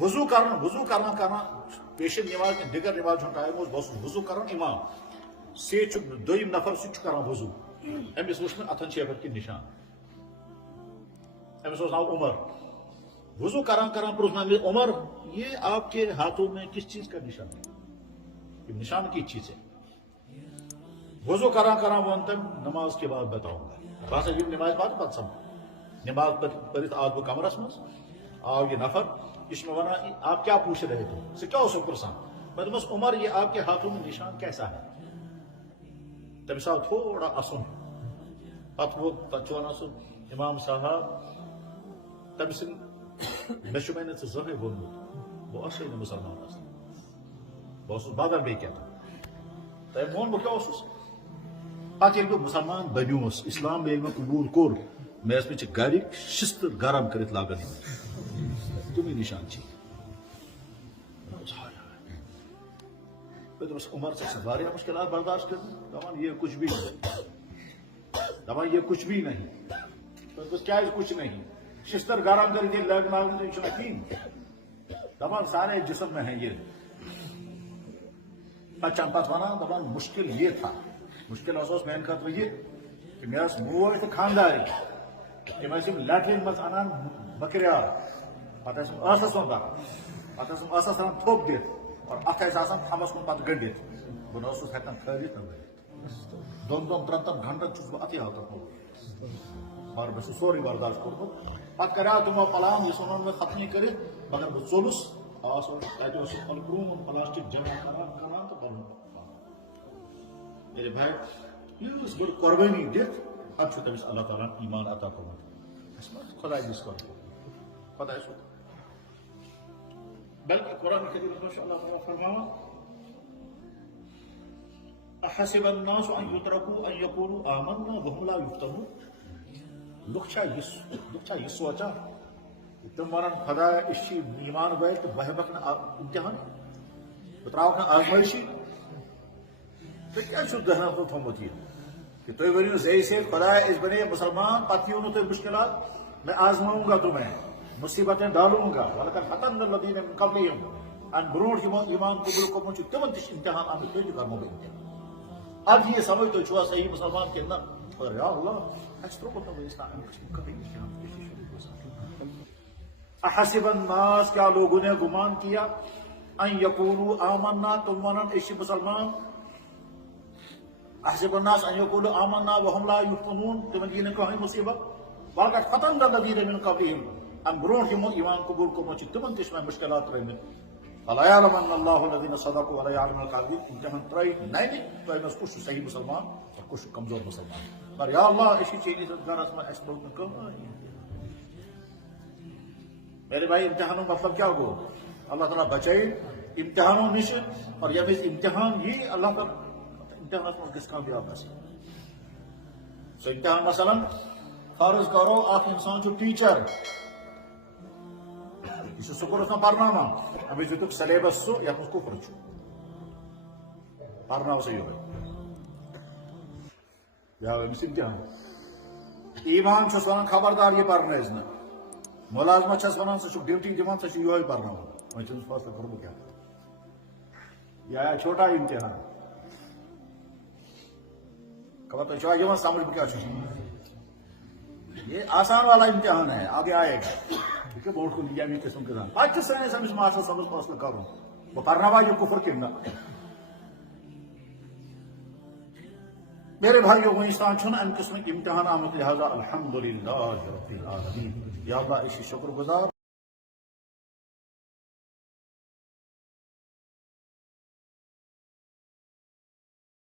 وضو کرنا پیشن نماز دیگر نماز ٹائم بہت وضو کران امام سیٹ دویم نفر سہ کران وضو امس وچ اتن شیبر کن نشان امس ناؤ عمر وضو کران پوچھنا عمر یہ آپ کے ہاتھوں میں کس چیز کا نشان ہے؟ یہ نشان کی چیز ہے. وضو کران ون تم نماز کے بعد بتاؤں گا بس یہ نماز بعد پتہ سمجھ نماز پڑھت آس بہ کمرس مز آو یہ نفر یہ میں ونان آپ کیا پوچھ رہے تھے سہ کیا اس پرسان میں دس عمر یہ آپ کے ہاتھوں میں نشان کیسا ہے تمس آو تھوڑا اسن پتہ ونان سہ امام صاحب تم سن میں زہے وونمت بہ اصل مسلمان بہت بدل بی کیا تم مون بہ کیا پتہ ییٚلہِ بہٕ مسلمان بنیوس اسلام ییٚلہِ مےٚ قبوٗل کوٚر مےٚ ٲسۍ مےٚ گرِکۍ شِستہٕ گرم کٔرِتھ لاگان تِمٕے نِشان چھِ دوٚپمَس عمر ژےٚ چھِ واریاہ مُشکلات برداشت کٔرمٕتۍ دپان یہ کچھ بھی دپان یہ کچھ بھی نہیں دوٚپمَس کیٛازِ کچھ نہیں شِستٕر گرم کٔرِتھ ییٚلہِ لٲگناوٕنۍ تہٕ یہِ چھُنہ کِہیٖنۍ دپان سارے جسم میں ہے یہ پتہٕ چھَم پتہٕ ونان دپان مشکل یہ تھا مشکل اس میانہ خاطر یہ کہ مے موج تو خانداری تم لیٹرین مز انان بکریار پتہ ٲسس کُن بران پتہ ٲسس ژھٕنان تھوٚپ دِتھ اور اتھ ٲسۍ آسان تھمس کُن پتہٕ گٔنڈِتھ بہٕ نہ اوسُس ہٮ۪کان ٹھہرِتھ نہ ؤرِتھ دۄن ترٛٮ۪ن گھنٹن چھُس بہٕ اتھٕے حالتس منٛز مگر مےٚ چھُ سورُے برداشت کوٚرمُت پتہٕ کریاو تِمو پلان یہِ ژھُنُن مےٚ ختمٕے کٔرِتھ مگر بہٕ ژوٚلُس تتہِ اوس پرٛون پلاسٹک جمع کران تہٕ پنُن میرے بھائی یُس بٔڑ قۄربٲنی دِتھ پتہٕ چھُ تٔمِس اللہ تعالیٰ ہن ایمان عطا کوٚرمُت اَسہِ ما خۄداے دِژ خۄداے صٲب بلکہ قرآن کریم میں اللہ تعالیٰ فرماوان احسب الناس ان يتركوا ان يقولوا آمنا وهم لا يفتنون لُکھ چھا یہ سوچان تم ونان خدایا أسۍ چھِ ایمان وٲلۍ تہٕ بہٕ ہٮ۪مکھ نہٕ امتحان بہٕ تراوکھ نہٕ آزمٲیشی تُہۍ کیٛازِ چھُو ذہنس منٛز تھوٚمُت یہ کہ تُہۍ ؤنِو زے سے خدایا أسۍ بنے مسلمان پتہٕ یِیو نہٕ تۄہہِ مُشکلات میں آزماؤں گا تمہیں مصیبتیں ڈالوں گا ولقد فتنا الذین من قبلہم ان برونٹھ یِمو ایمان قبول کوٚرمُت چھُ تِمن تہِ چھِ امتحان آمٕتۍ تُہۍ تہِ کرنو بہٕ امتحان اد یہِ سمجھ تُہۍ چھُوا صحیح مسلمان کِنہٕ نہ مگر یا اللہ اَسہِ ترٛوومُت نہٕ وٕنیُس تام اَمہِ کھۄتہٕ احسب الناس کیا لوگوں نے گمان کیا ان یقولوا آمنا تم ونان أسۍ چھِ مسلمان احسب الناس ان يقولوا آمنا وهم لا يفتنون تمن یی نہٕ کٕہٕنۍ مصیبت ولقد فتنا الذین من قبلہم ان برونٹھ یِمو ایمان قبول کوٚرمُت چھُ تِمن تہِ چھِ مےٚ مُشکلات ترٛٲمٕتۍ فلا یعلمن اللہ الذین صدقوا ولا یعلم الکاذبین امتحان ترٛٲیِتھ ننہِ تۄہہِ منٛز کُس چھُ صحیح مسلمان اور کُس چھُ کمزور مسلمان مگر یا اللہ أسۍ چھِ چٲنِس گرس منٛز اَسہِ لوٚگ نہٕ کٕہٕنۍ میرے بھائی امتحانوں مطلب کیا گو اللہ تعالیٰ بچائے امتحانوں نش اور ییٚمہِ وِزِ امتحان یی اللہ تعالیٰ امتحانس منٛز گژھِ کامیاب گژھٕنۍ سُہ امتحان مثلاً فرض کرو اکھ انسان چھُ ٹیٖچر یہ چھُ سکوٗلس منٛز پرناوان أمِس دِتُکھ سلیبس سُہ یتھ منٛز کُفر چھُ پرناو سا یِہوے یہِ آو أمِس امتحان ایمان چھُس ونان خبردار یہِ پرنٲیزِ نہٕ ملازمت چھس ونان ژٕ چھُکھ ڈیوٹی دِوان ژٕ چھُکھ یِہوے پرناوان وۄنۍ چھُ أمِس فٲصلہٕ کوٚرمُت کیٛاہ یہِ آیا چھوٹا امتحان خبر تۄہہِ چھُوا یِوان سمجھ بہٕ کیٛاہ چھُس یہ آسان والا امتحان ہے آگے آئے گا دیکھیے بورڈ کو لیا بھی قسم کے ساتھ پتہٕ چھُ سٲنِس أمِس ماسٹرس سمجھ فٲصلہٕ کرُن بہٕ پرناوا یہِ کُفر کِنہٕ نہ میرے بھائیو وٕنیُس تام چھُنہٕ اَمہِ قٕسمٕکۍ امتحان آمٕتۍ لہذا الحمدللہ رب العالمین یا اللہ أسۍ چھِ شُکر گزار